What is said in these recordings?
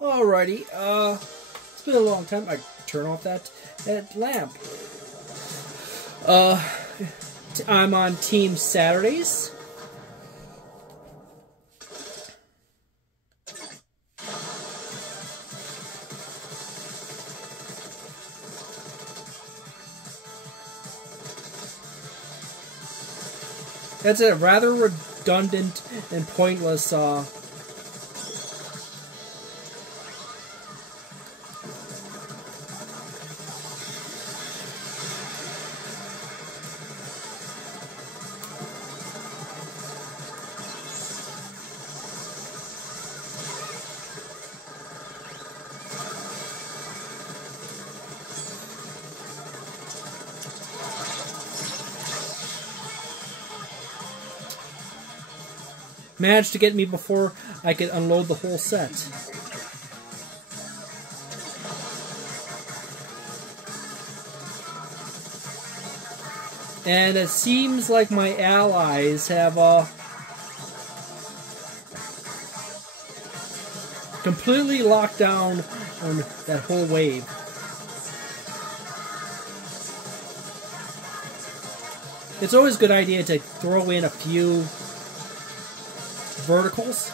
Alrighty, it's been a long time. I turn off that lamp. I'm on Team Saturdays. That's a rather redundant and pointless managed to get me before I could unload the whole set. And it seems like my allies have completely locked down on that whole wave. It's always a good idea to throw in a few verticals.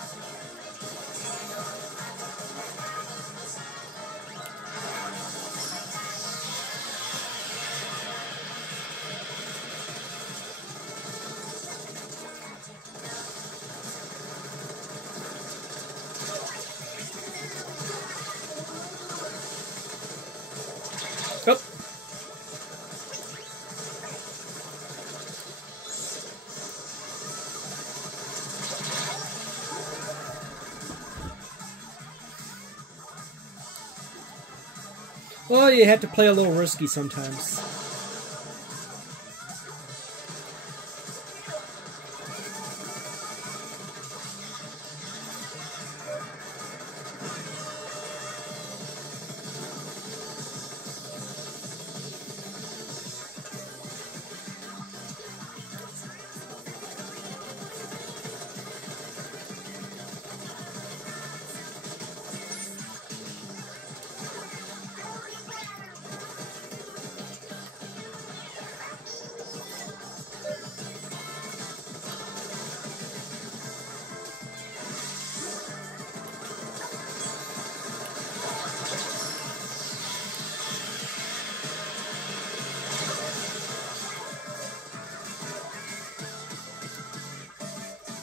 Oh. Well, you have to play a little risky sometimes.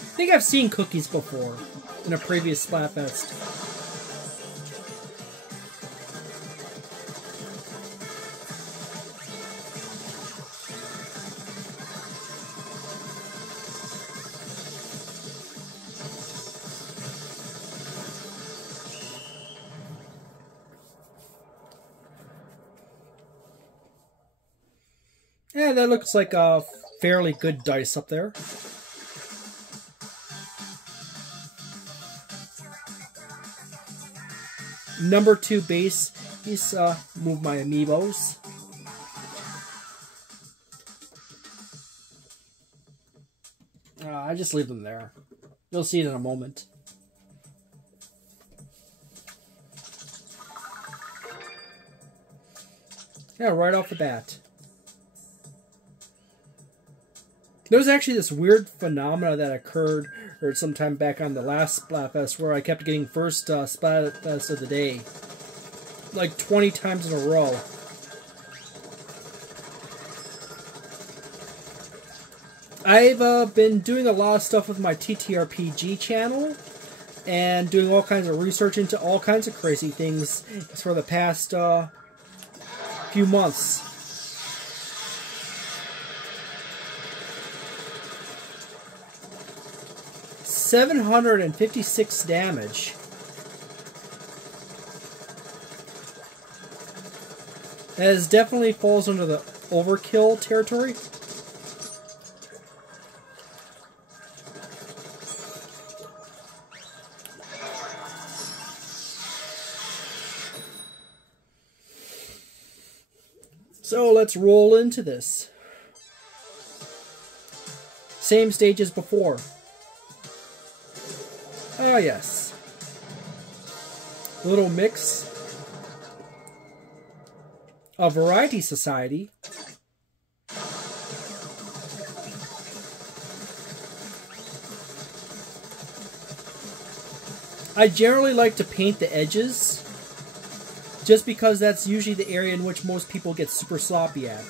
I think I've seen cookies before in a previous Splatfest. Yeah, that looks like a fairly good dice up there. Number 2 base. He's move my amiibos. I just leave them there. You'll see it in a moment. Yeah, right off the bat. There was actually this weird phenomena that occurred or sometime back on the last Splatfest where I kept getting first Splatfest of the day. Like 20 times in a row. I've been doing a lot of stuff with my TTRPG channel and doing all kinds of research into all kinds of crazy things for the past few months. $756 damage. That definitely falls under the overkill territory. So let's roll into this. Same stage as before. Oh, yes. little mix of Variety Society. I generally like to paint the edges, just because that's usually the area in which most people get super sloppy at.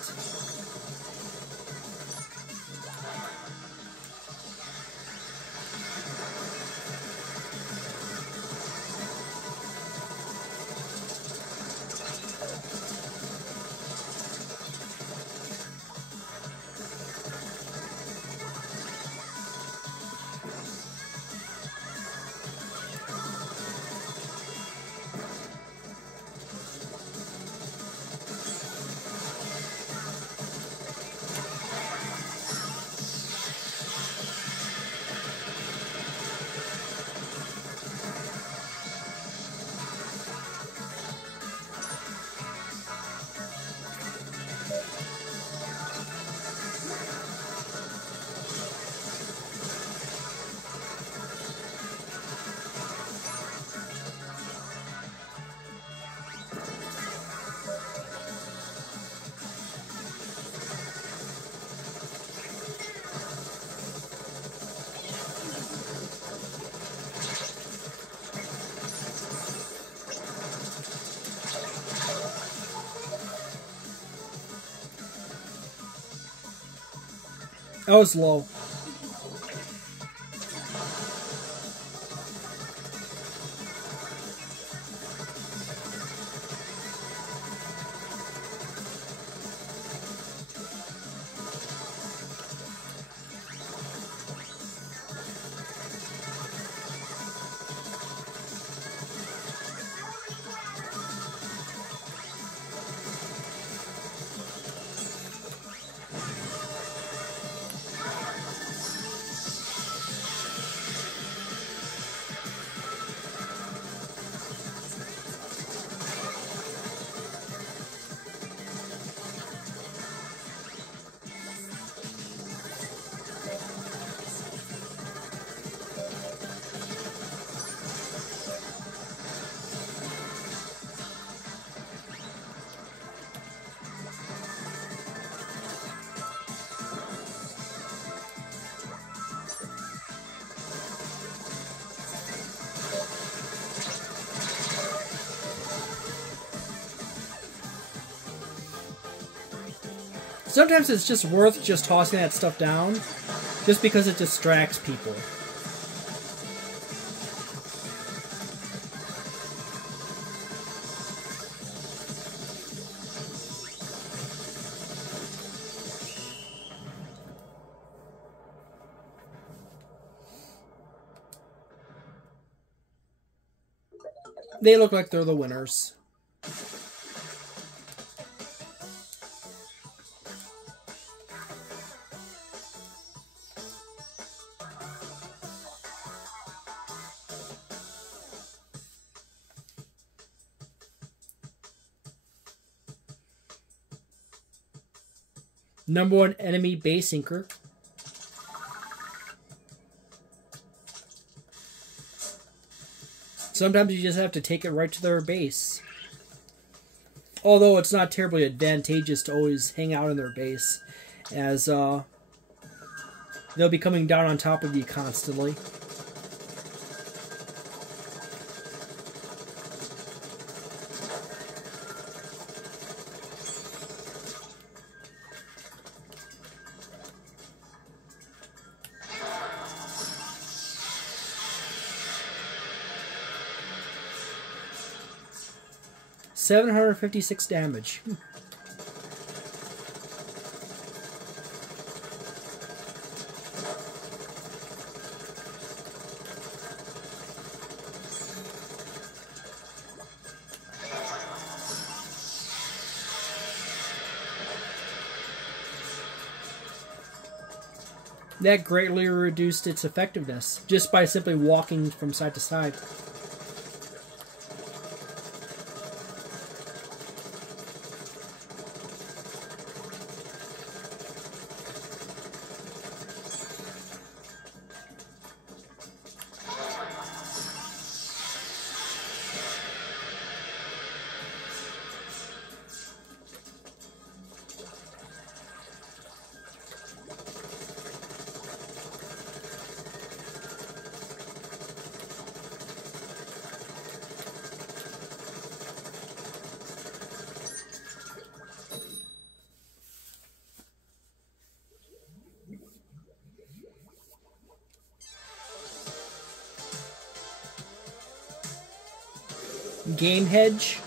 That was low. Sometimes it's just worth just tossing that stuff down, just because it distracts people. They look like they're the winners. Number 1 enemy base inker. Sometimes you just have to take it right to their base. Although it's not terribly advantageous to always hang out in their base, as they'll be coming down on top of you constantly. $756 damage. That greatly reduced its effectiveness just by simply walking from side to side. game hedge.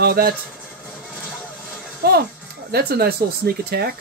Oh, that's a nice little sneak attack.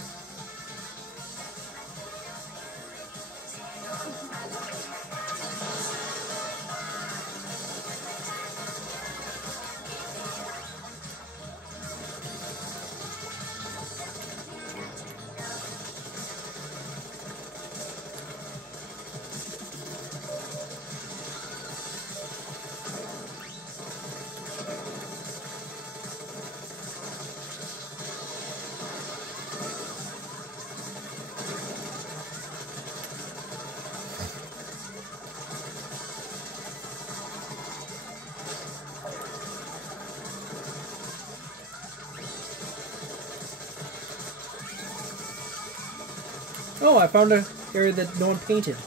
Oh, I found an area that no one painted.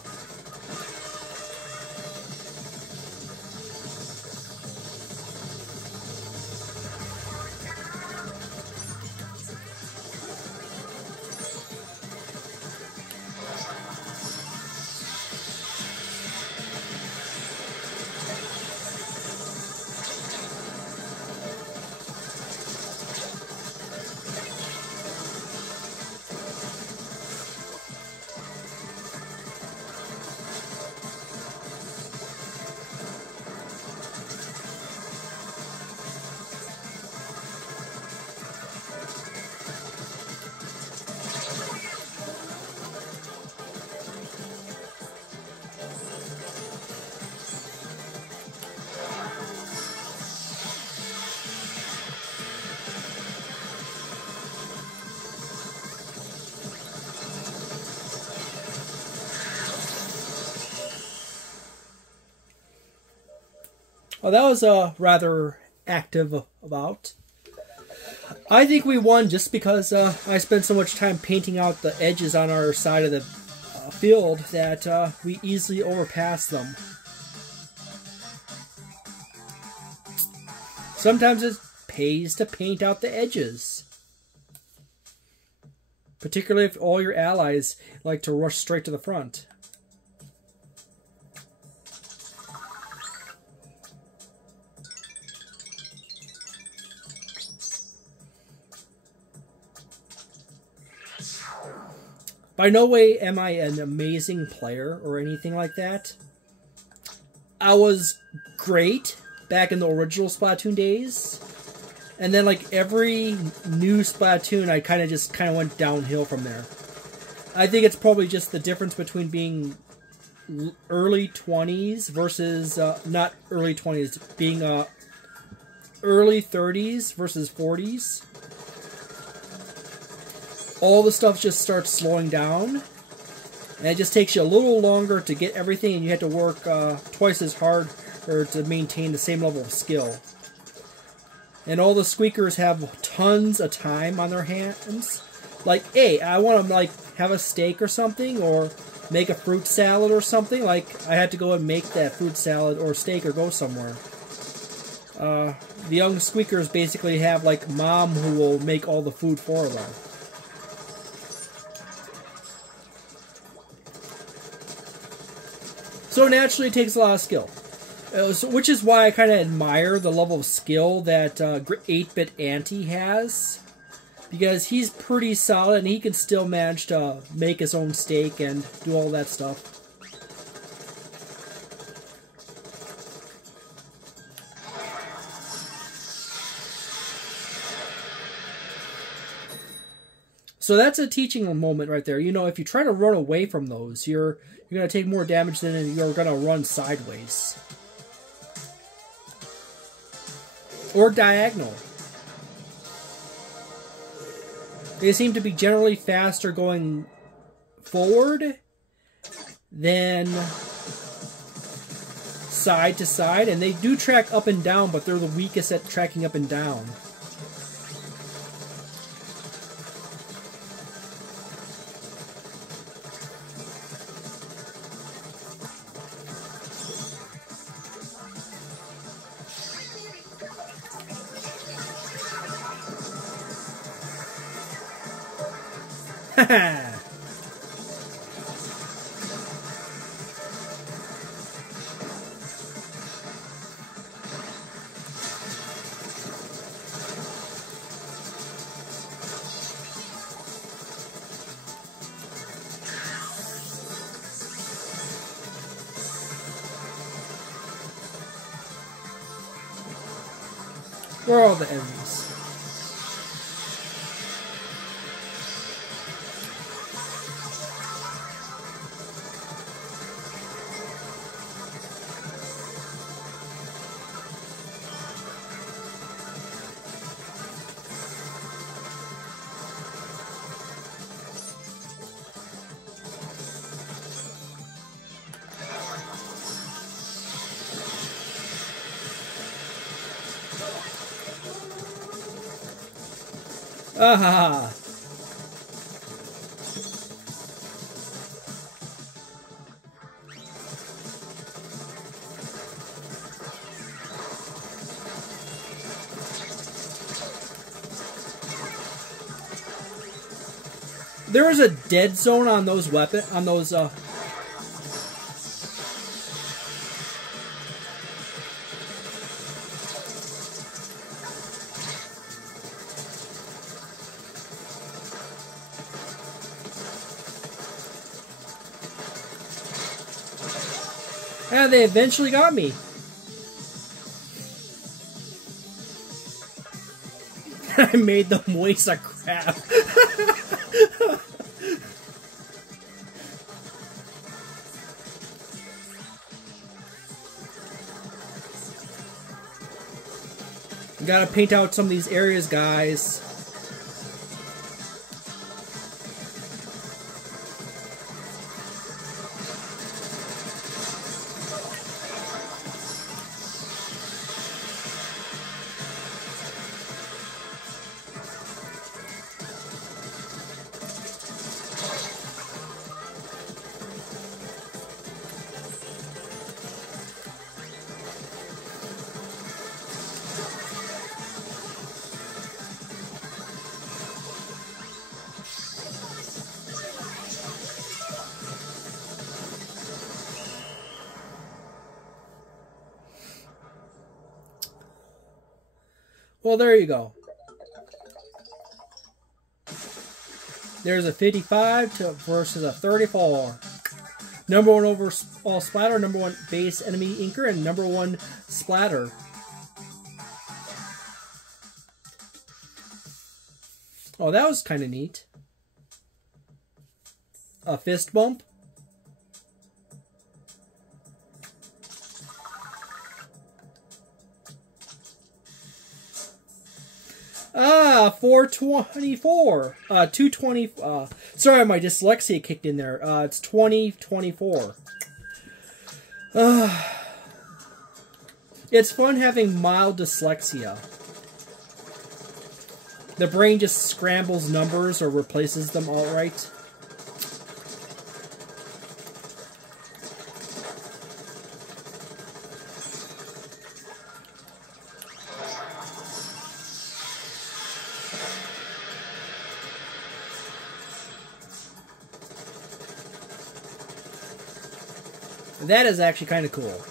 Well, that was rather active about. I think we won just because I spent so much time painting out the edges on our side of the field that we easily overpassed them. Sometimes it pays to paint out the edges. Particularly if all your allies like to rush straight to the front. By no way am I an amazing player or anything like that. I was great back in the original Splatoon days. And then like every new Splatoon, I kind of went downhill from there. I think it's probably just the difference between being early 20s versus, not early 20s, being early 30s versus 40s. All the stuff just starts slowing down, and it just takes you a little longer to get everything, and you have to work twice as hard to maintain the same level of skill. And all the squeakers have tons of time on their hands. Like, hey, I want to like have a steak or something, or make a fruit salad or something. Like, I had to go and make that fruit salad or steak or go somewhere. The young squeakers basically have like mom who will make all the food for them. So naturally, it takes a lot of skill. Which is why I kind of admire the level of skill that 8-Bit Auntie has. Because he's pretty solid and he can still manage to make his own steak and do all that stuff. So that's a teaching moment right there. You know, if you try to run away from those, you're going to take more damage than you're going to run sideways. Or diagonal. They seem to be generally faster going forward than side to side. And they do track up and down, but they're the weakest at tracking up and down. Where are all the enemies? Ah! There is a dead zone on those and they eventually got me. I made them waste a crap. Gotta paint out some of these areas, guys. Well, there you go. There's a 55 versus a 34. Number 1 overall splatter, number 1 base enemy inker, and number 1 splatter. Oh, that was kind of neat. A fist bump. Ah, 424. 220. Sorry, my dyslexia kicked in there. It's 2024. It's fun having mild dyslexia. The brain just scrambles numbers or replaces them outright. That is actually kind of cool.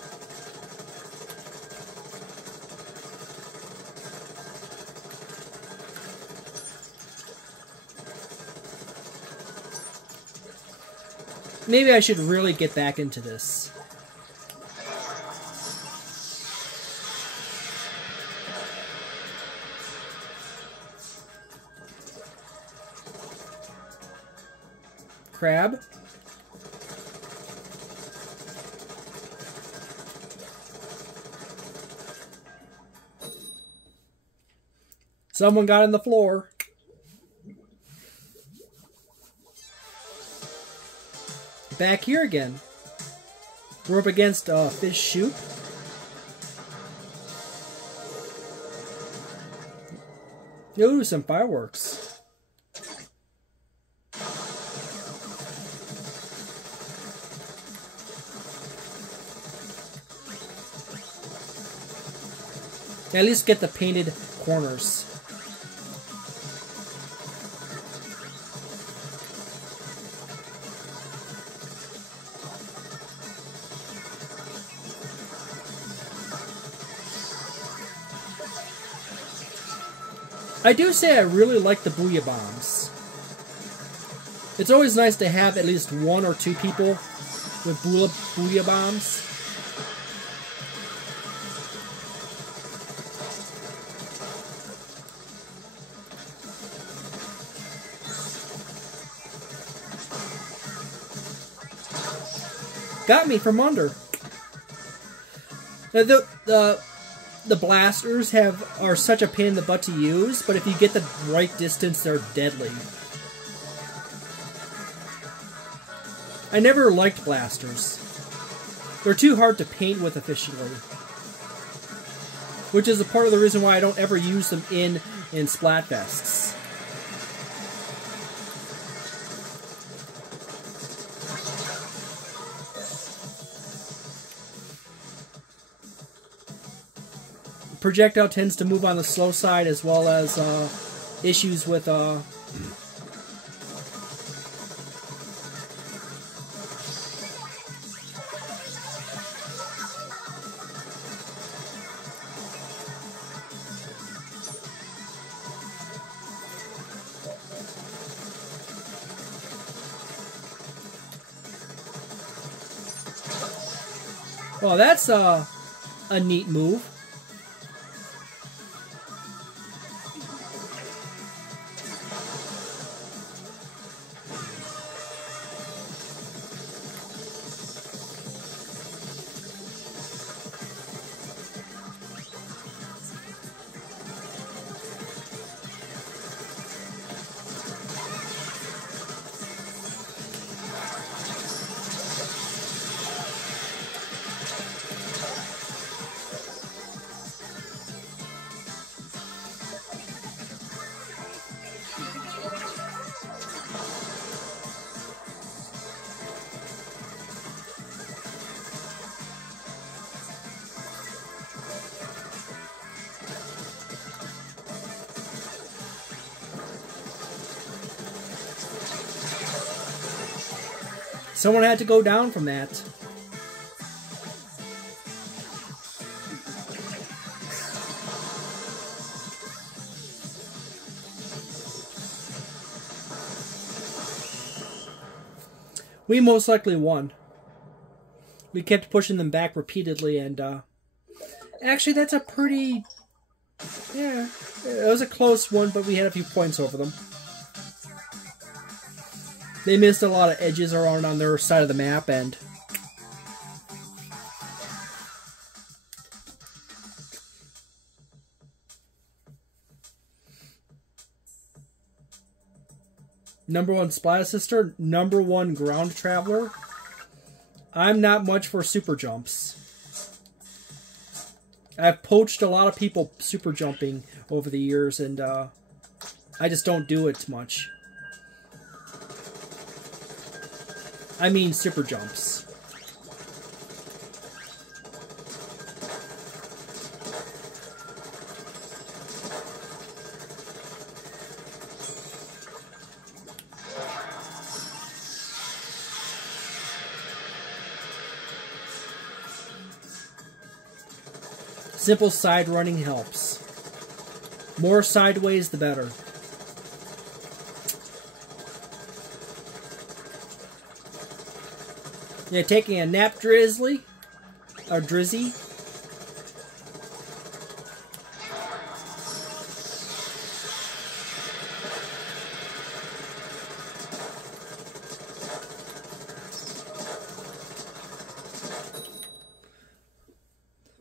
Maybe I should really get back into this. Crab. Someone got on the floor. Back here again. We're up against fish shoot. Ooh, some fireworks. At least get the painted corners. I do say I really like the booyah bombs. It's always nice to have at least one or two people with booyah bombs. Got me from under. Now, the blasters are such a pain in the butt to use, but if you get the right distance, they're deadly. I never liked blasters. They're too hard to paint with efficiently. Which is a part of the reason why I don't ever use them in Splatfests. Projectile tends to move on the slow side, as well as issues with well, that's a neat move. Someone had to go down from that. We most likely won. We kept pushing them back repeatedly, and actually that's a pretty... yeah, it was a close one, but we had a few points over them. They missed a lot of edges around on their side of the map, and #1 Splat Sister, #1 Ground Traveler. I'm not much for super jumps. I've poached a lot of people super jumping over the years, and I just don't do it much. I mean super jumps. Simple side running helps. More sideways, the better. Yeah, taking a nap, Drizzly. Or Drizzy.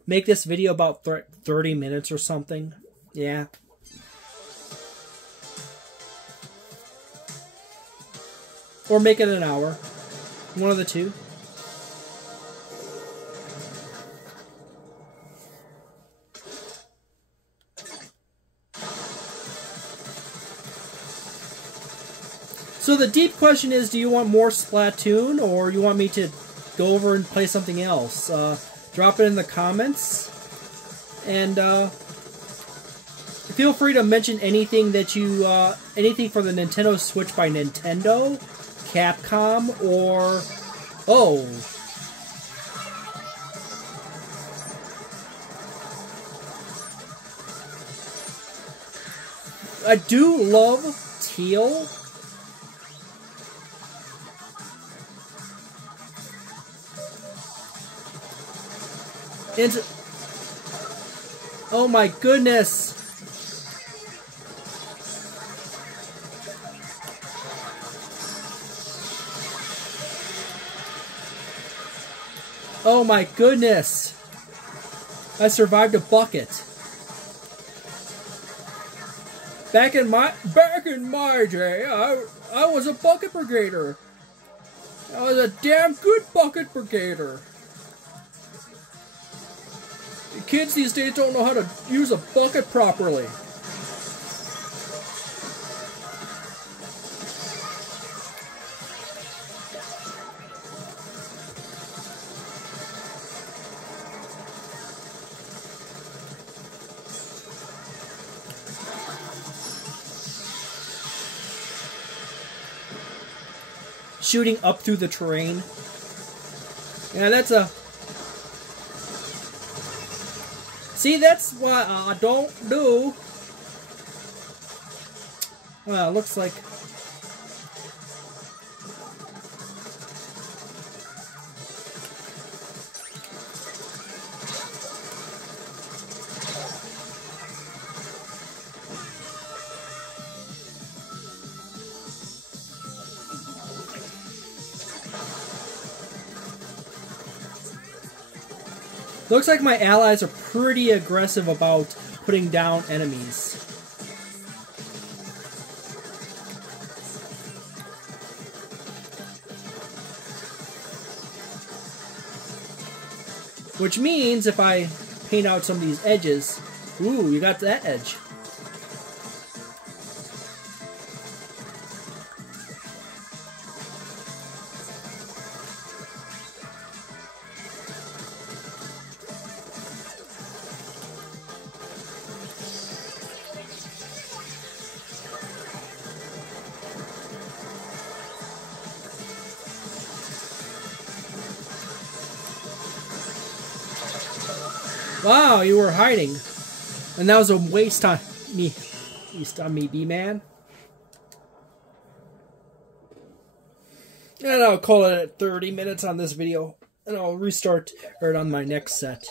Make this video about 30 minutes or something. Yeah. Or make it an hour. One of the two. So the deep question is, do you want more Splatoon, or you want me to go over and play something else? Drop it in the comments. And feel free to mention anything that you, anything for the Nintendo Switch by Nintendo, Capcom, or... Oh! I do love teal. Oh my goodness! Oh my goodness! I survived a bucket. Back in my day, I was a bucket brigader. I was a damn good bucket brigader. The kids these days don't know how to use a bucket properly. Shooting up through the terrain. Yeah, that's a... See, that's what I don't do. Well, looks like... Looks like my allies are pretty aggressive about putting down enemies. Which means if I paint out some of these edges... Ooh, you got that edge. Wow, you were hiding. And that was a waste on me. Waste on me, B-Man. And I'll call it at 30 minutes on this video. And I'll restart it on my next set.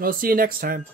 I'll see you next time.